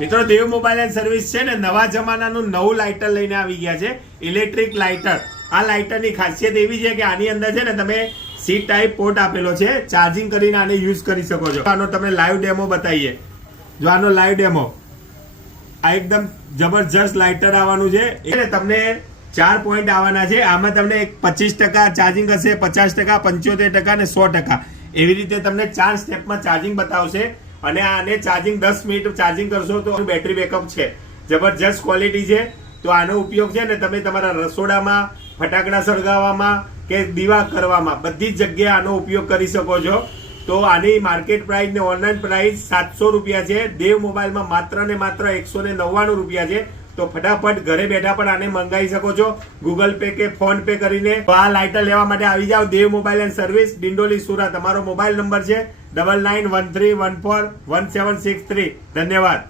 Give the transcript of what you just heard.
મિત્રો દેવ mobile and service છે ને નવા જમાનાનું નવું લાઇટર લઈને આવી ગયા છે, ઇલેક્ટ્રિક લાઇટર. આ લાઇટરની ખાસિયત એવી છે કે આની અંદર છે ને તમે સી ટાઈપ પોર્ટ આપેલો છે, ચાર્જિંગ કરીને આને યુઝ કરી શકો છો. આનો તમને લાઈવ ડેમો બતાવીએ. જો આનો લાઈવ ડેમો, આ એકદમ જબરજસ્ત લાઇટર આવવાનું છે. એટલે તમને 4 પોઈન્ટ આવવાના છે. આમાં તમને 25% ચાર્જિંગ હશે, 50%, 75% અને 100%. એવી રીતે તમને 4 સ્ટેપમાં ચાર્જિંગ બતાવશે. અને આને ચાર્જિંગ 10 મિનિટ ચાર્જિંગ કરશો તો બેટરી બેકઅપ છે, જબરજસ્ત ક્વોલિટી છે. તો આનો ઉપયોગ છે ને તમે તમારા રસોડામાં, ફટાકડા સળગાવવામાં કે દીવા કરવામાં બધી જ જગ્યાએ આનો ઉપયોગ કરી શકો છો. તો આની માર્કેટ પ્રાઇસ ને ઓનલાઈન પ્રાઇસ 700 રૂપિયા છે. દેવ મોબાઈલમાં માત્ર ને માત્ર 199 રૂપિયા છે. તો ફટાફટ ઘરે બેઠા પણ આને મંગાવી શકો છો, ગૂગલ પે કે ફોન પે કરીને. તો આ લાઇટર લેવા માટે આવી જાઓ Dev mobile and service, Dindoli, Surat. અમારો મોબાઈલ નંબર છે 9913141763. ધન્યવાદ.